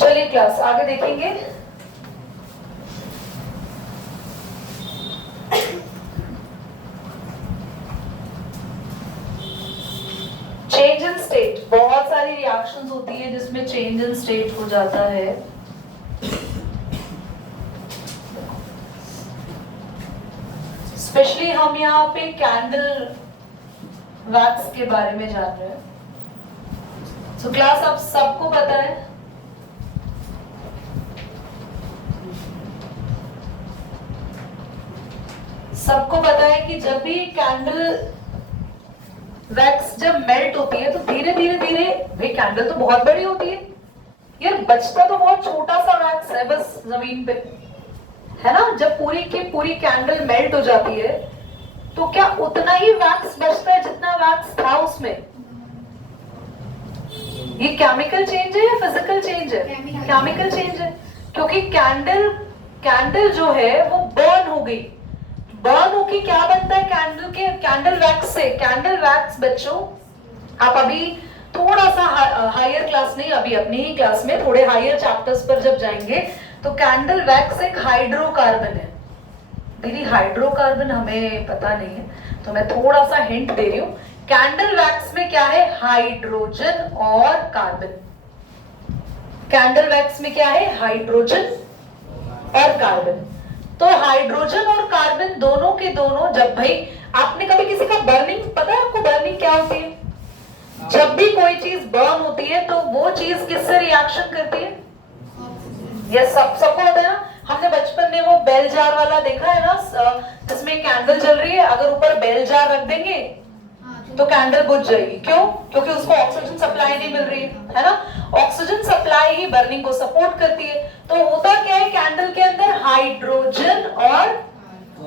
चलिए क्लास आगे देखेंगे। चेंज इन स्टेट, बहुत सारी रिएक्शंस होती है जिसमें चेंज इन स्टेट हो जाता है। स्पेशली हम यहाँ पे कैंडल वैक्स के बारे में जान रहे हैं। सो क्लास आप सबको पता है कि जब भी कैंडल वैक्स जब मेल्ट होती है तो धीरे धीरे धीरे, भाई कैंडल तो बहुत बड़ी होती है यार, बचता तो बहुत छोटा सा वैक्स है बस जमीन पे, है ना। जब पूरी की पूरी कैंडल मेल्ट हो जाती है तो क्या उतना ही वैक्स बचता है जितना वैक्स था उसमें? ये केमिकल चेंज है या फिजिकल चेंज है? केमिकल चेंज है, क्योंकि कैंडल जो है वो बर्न हो गई। बर्न होके क्या बनता है कैंडल वैक्स से? कैंडल वैक्स बच्चों आप अभी थोड़ा सा हायर क्लास नहीं, अभी अपनी ही क्लास में थोड़े हायर चैप्टर्स पर जब जाएंगे तो कैंडल वैक्स एक हाइड्रोकार्बन है। दीदी हाइड्रोकार्बन हमें पता नहीं है तो मैं थोड़ा सा हिंट दे रही हूं। कैंडल वैक्स में क्या है? हाइड्रोजन और कार्बन। कैंडल वैक्स में क्या है? हाइड्रोजन और कार्बन। तो हाइड्रोजन और कार्बन दोनों के दोनों, जब भाई आपने कभी किसी का बर्निंग, पता है आपको बर्निंग क्या होती है? जब भी कोई चीज बर्न होती है तो वो चीज किससे रिएक्शन करती है? ये सबको पता है ना। हमने बचपन में वो बेल जार वाला देखा है ना, जिसमें कैंडल जल रही है, अगर ऊपर बेल जार रख देंगे तो कैंडल बुझ जाएगी। क्यों? क्योंकि उसको ऑक्सीजन सप्लाई नहीं मिल रही है ना। ऑक्सीजन सप्लाई ही बर्निंग को सपोर्ट करती है। तो होता क्या है कैंडल के अंदर? हाइड्रोजन और,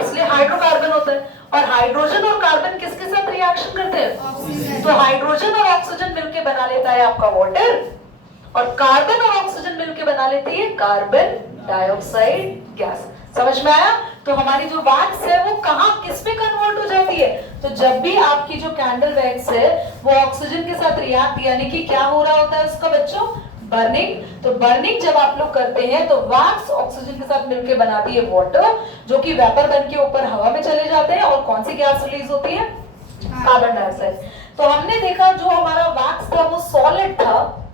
इसलिए हाइड्रोकार्बन होता है। और हाइड्रोजन और कार्बन किसके साथ रिएक्शन करते हैं? तो हाइड्रोजन और ऑक्सीजन मिलके बना लेता है आपका वाटर, और कार्बन और ऑक्सीजन मिलके बना लेती है कार्बन डाइऑक्साइड गैस। समझ में आया? तो हमारी जो वैक्स है वो कहां किस में कन्वर्ट हो जाती है? तो जब भी आपकी जो कैंडल वैक्स है वो ऑक्सीजन के साथ रिएक्ट, यानी कि क्या हो रहा होता है उसका बच्चों? बर्निंग। तो बर्निंग जब आप लोग करते हैं तो वैक्स ऑक्सीजन के साथ मिलकर बनाती है वाटर, जो कि वेपर बन के ऊपर हवा में चले जाते हैं। और कौन सी गैस रिलीज होती है? Carbon dioxide. तो हमने देखा जो हमारा वैक्स था वो सॉलिड था,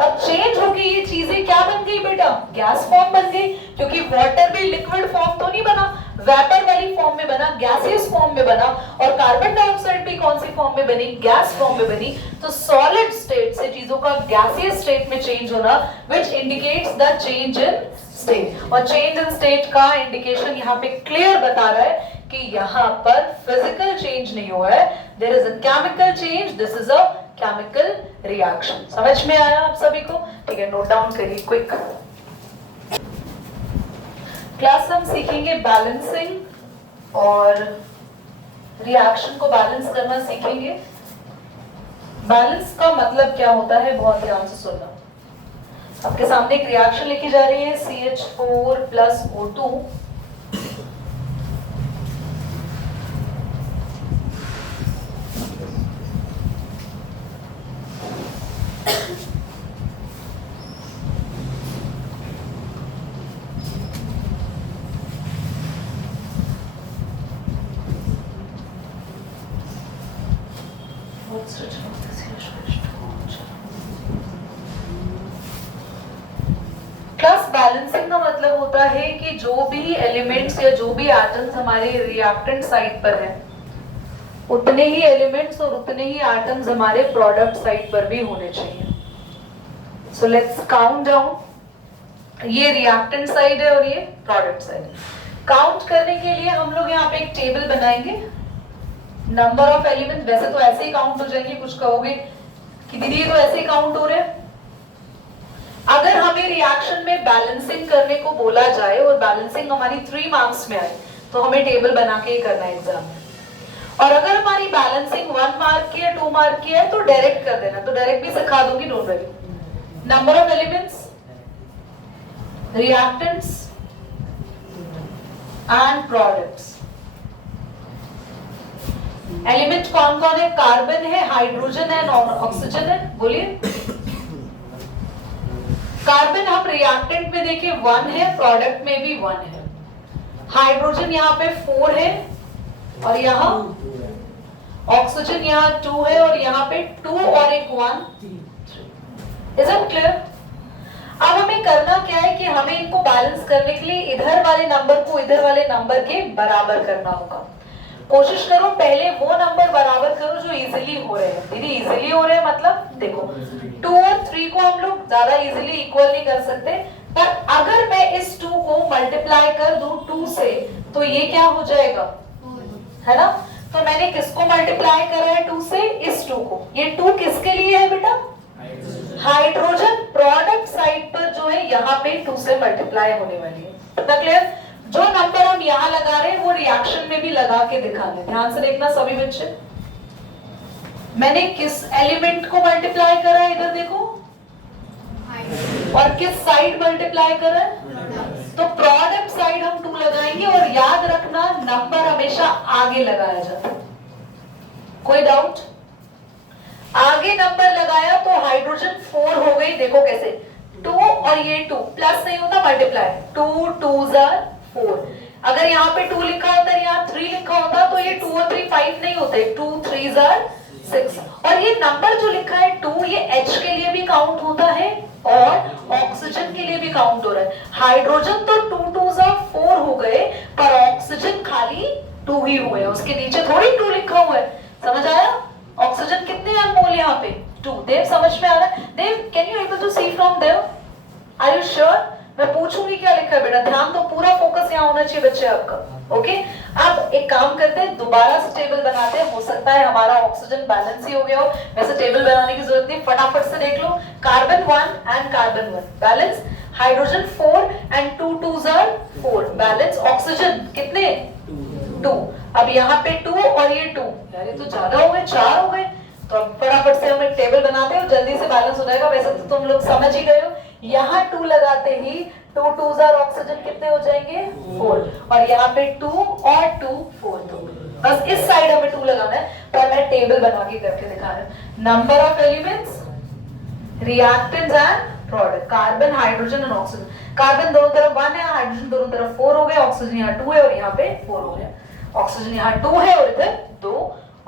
और चेंज होके ये चीजें क्या बन गई बेटा? गैस फॉर्म बन गई। क्योंकि वाटर भी लिक्विड फॉर्म तो नहीं बना, वेपर वाली फॉर्म में बना, गैसियस फॉर्म में बना। और कार्बन डाइऑक्साइड भी कौन सी फॉर्म में बनी? गैस फॉर्म में बनी। तो सॉलिड स्टेट से चीजों का गैसियस स्टेट में चेंज होना, which indicates the change in state. और चेंज इन स्टेट का इंडिकेशन यहाँ पे क्लियर बता रहा है कि यहाँ पर फिजिकल चेंज नहीं हुआ है, there is a chemical change, this is a chemical reaction. समझ में आया आप सभी को? ठीक है, नोट डाउन करिए क्विक। क्लास हम सीखेंगे बैलेंसिंग और रिएक्शन को बैलेंस करना सीखेंगे। बैलेंस का मतलब क्या होता है बहुत ध्यान से सुनना। आपके सामने एक रिएक्शन लिखी जा रही है CH4 प्लस O2। बैलेंसिंग का मतलब होता है कि जो भी एलिमेंट्स या जो भी एटम्स हमारे रिएक्टेंट साइड पर हैं, उतने ही एलिमेंट्स और उतने ही एटम्स हमारे प्रोडक्ट साइड पर भी होने चाहिए। So let's count down. ये रिएक्टेंट साइड है और ये प्रोडक्ट साइड है। काउंट करने के लिए हम लोग यहाँ पे एक टेबल बनाएंगे, नंबर ऑफ एलिमेंट्स। वैसे तो ऐसे ही काउंट हो जाएंगे, कुछ कहोगे कि दीदी ये तो ऐसे ही काउंट हो रहे हैं। अगर हमें रिएक्शन में बैलेंसिंग करने को बोला जाए और बैलेंसिंग हमारी 3 मार्क्स में आए तो हमें टेबल बना के ही करना है एग्जाम में। और अगर हमारी बैलेंसिंग 1 मार्क की है, 2 मार्क की है तो डायरेक्ट कर देना। तो डायरेक्ट भी सिखा दूंगी, don't worry. Number of elements, reactants and products. Element कौन कौन है? कार्बन है, हाइड्रोजन है, ऑक्सीजन है। बोलिए। कार्बन हम रिएक्टेंट में देखिए 1 है, प्रोडक्ट में भी 1 है। हाइड्रोजन यहाँ पे 4 है और यहाँ ऑक्सीजन यहाँ 2 है और यहाँ पे 2 और एक 1। Is it clear? अब हमें करना क्या है कि हमें इनको बैलेंस करने के लिए इधर वाले नंबर को इधर वाले नंबर के बराबर करना होगा। कोशिश करो पहले वो नंबर बराबर करो जो इजीली हो रहे हैं। दीदी इजीली हो रहे हैं मतलब देखो 2 और 3 को हम लोग ज्यादा इजीली इक्वल नहीं कर सकते, पर अगर मैं इस 2 को मल्टीप्लाई कर दूं 2 से तो ये क्या हो जाएगा, है ना? तो मैंने किसको मल्टीप्लाई करा है 2 से? इस 2 को। ये 2 किसके लिए है बेटा? हाइड्रोजन प्रोडक्ट साइड पर जो है यहाँ पे 2 से मल्टीप्लाई होने वाली है। इतना क्लियर? जो नंबर हम यहाँ लगा रहे हैं वो रिएक्शन में भी लगा के दिखाने। ध्यान से देखना सभी बच्चे। मैंने किस एलिमेंट को मल्टीप्लाई करा है इधर देखो, और किस साइड मल्टीप्लाई करा है? तो प्रोडक्ट साइड हम 2 लगाएंगे और याद रखना नंबर हमेशा आगे लगाया जाता है। कोई डाउट? आगे नंबर लगाया तो हाइड्रोजन 4 हो गई, देखो कैसे 2 और ये 2 प्लस नहीं होता मल्टीप्लाई, 2 2s are 4। अगर यहाँ पे 2 लिखा होता है यहाँ 3 लिखा होता तो ये 2 और 3 5 नहीं होते, 2 3s are 6। और ये नंबर जो लिखा है 2 ये H के लिए भी काउंट होता है और ऑक्सीजन के लिए भी काउंट हो रहा है। हाइड्रोजन तो 2 2s are 4 हो गए पर ऑक्सीजन खाली 2 ही हुए, उसके नीचे थोड़ी 2 लिखा हुआ है। समझ आया? ऑक्सीजन कितने अनमोल यहाँ पे 2। देव समझ में आ रहा है? Dev can you able to see from Dev? Are you sure? मैं पूछूंगी क्या लिखा है बेटा, ध्यान तो पूरा फोकस यहाँ होना चाहिए बच्चे आपका। ओके अब एक काम करते हैं, दोबारा से टेबल बनाते हैं। हो सकता है हमारा ऑक्सीजन बैलेंस ही हो गया हो, वैसे टेबल बनाने की जरूरत नहीं, फटाफट से देख लो। Carbon 1 and carbon 1 balance, hydrogen 4 and 2 2s are 4 balance, oxygen कितने 2। अब यहाँ पे 2 और ये 2, यार ये तो ज्यादा हो गए, 4 हो गए। तो अब फटाफट से हम एक टेबल बनाते हैं और जल्दी से बैलेंस हो जाएगा। वैसे तो तुम लोग समझ ही गए हो, यहाँ 2 लगाते ही 2 2s are ऑक्सीजन कितने हो जाएंगे 4, और यहाँ पे 2 और 2 4 2। बस इस साइड हमें 2 लगाना है, पर मैं टेबल बना के करके दिखा रहा हूँ। Number of elements, reactants and product, carbon hydrogen and oxygen. Carbon दोनों तरफ 1 है, हाइड्रोजन दोनों तरफ 4 हो गए, ऑक्सीजन यहाँ 2 है और यहाँ पे 4 हो गया। ऑक्सीजन यहाँ 2 है और इधर 2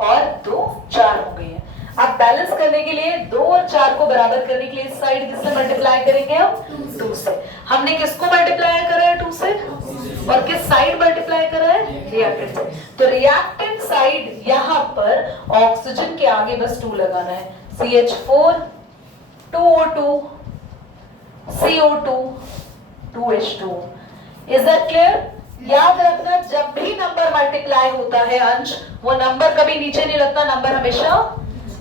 और 2 4 हो गई है। अब बैलेंस करने के लिए 2 और 4 को बराबर करने के लिए इस साइड किससे मल्टीप्लाई करेंगे हम 2 से। हमने किसको मल्टीप्लाई करा है 2 से, और किस साइड मल्टीप्लाई करा है रिएक्टेंट से। तो रिएक्टेंट साइड यहाँ पर ऑक्सीजन के आगे बस 2 लगाना है, CH4 2O2 CO2 2H2। Is that clear? याद रखना जब भी नंबर मल्टीप्लाई होता है अंश, वो नंबर कभी नीचे नहीं लगता, नंबर हमेशा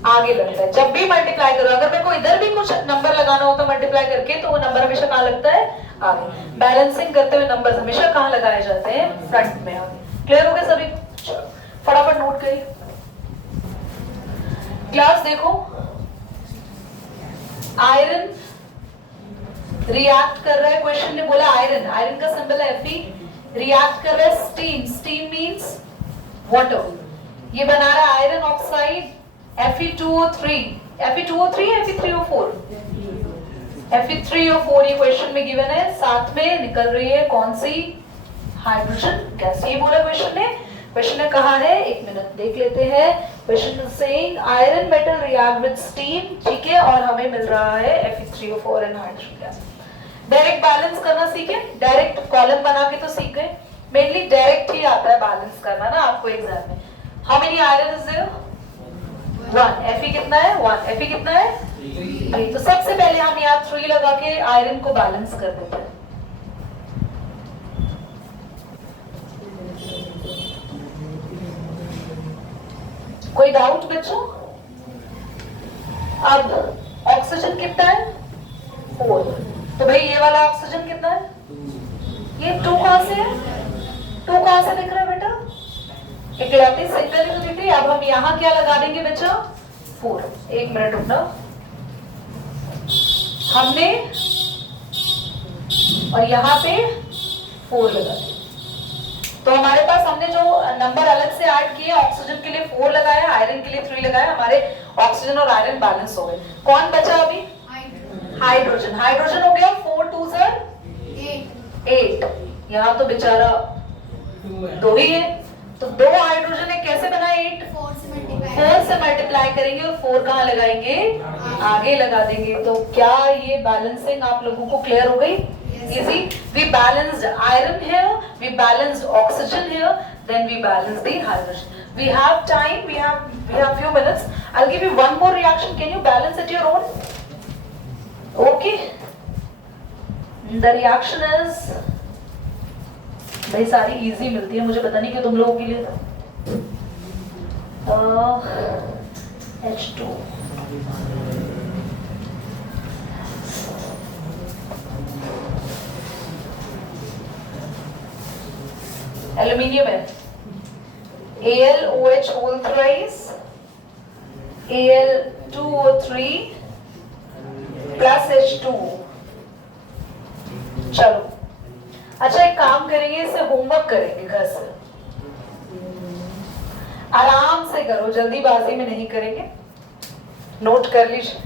आगे लगता है। जब भी मल्टीप्लाई करो, अगर मेरे को इधर भी कुछ नंबर लगाना होता मल्टीप्लाई करके, तो वो नंबर हमेशा कहाँ लगता है आगे। बैलेंसिंग करते हुए नंबर हमेशा कहाँ लगाए जाते हैं फ्रंट में आगे। क्लियर हो गया सभी? फटाफट नोट करिए। क्लास देखो, आयरन रिएक्ट कर रहा है, क्वेश्चन ने बोला आयरन, आयरन का सिंबल है Fe, रिएक्ट कर रहा है स्टीम, स्टीम मींस वाटर। ये बना रहा है iron oxide Fe2O3, Fe2O3 Fe3O4, Fe3O4 ये क्वेश्चन में गिवन है। साथ में निकल रही है कौन सी? Hydrogen gas. ये बोला क्वेश्चन ने, क्वेश्चन ने कहा है, एक मिनट देख लेते हैं। Question is saying iron metal react with steam, ठीक है, और हमें मिल रहा है Fe3O4 and hydrogen gas. Direct balance करना सीखे, डायरेक्ट कॉलम बना के तो सीख गए, मेनली डायरेक्ट ही आता है बैलेंस करना ना आपको एग्जाम में। How many iron is there? 1। Fe कितना है 1, Fe कितना है 3। तो सबसे पहले हम यहाँ 3 लगा के आयरन को बैलेंस कर देते हैं। कोई डाउट बच्चों? अब ऑक्सीजन कितना है 4, तो भाई ये वाला ऑक्सीजन कितना है? ये 2 कहां से है? 2 कहां से दिख रहा है बेटा? इकलौती सिंगल ही तो दिख रही है। अब हम यहाँ क्या लगा देंगे बच्चा 4। एक मिनट रुकना, हमने और यहाँ पे 4 लगा दिया, तो हमारे पास हमने जो नंबर अलग से ऐड किए, ऑक्सीजन के लिए 4 लगाया, आयरन के लिए 3 लगाया, हमारे ऑक्सीजन और आयरन बैलेंस हो गए। कौन बचा अभी? हाइड्रोजन, हाइड्रोजन हो गया 4 2 सर 8। यहाँ तो बेचारा 2 ही है, तो 2 हाइड्रोजन है, कैसे बना 8? 4 से मल्टीप्लाई करेंगे और 4 कहाँ लगाएंगे? आगे लगा देंगे। तो क्या ये बैलेंसिंग आप लोगों को क्लियर हो गई? Easy. We balanced iron here, we balanced oxygen here, then we balanced the hydrogen. We have time, we have few minutes. I'll give you one more reaction. Can you balance it your own? Okay. The reaction is, भाई सारी easy मिलती है मुझे, पता नहीं क्यों तुम लोगों के लिए H2 एल्यूमिनियम है, AlOH whole thrice, Al2O3 plus H2। चलो अच्छा एक काम करेंगे, इससे होमवर्क करेंगे घर से, आराम से करो, जल्दीबाजी में नहीं करेंगे, नोट कर लीजिए।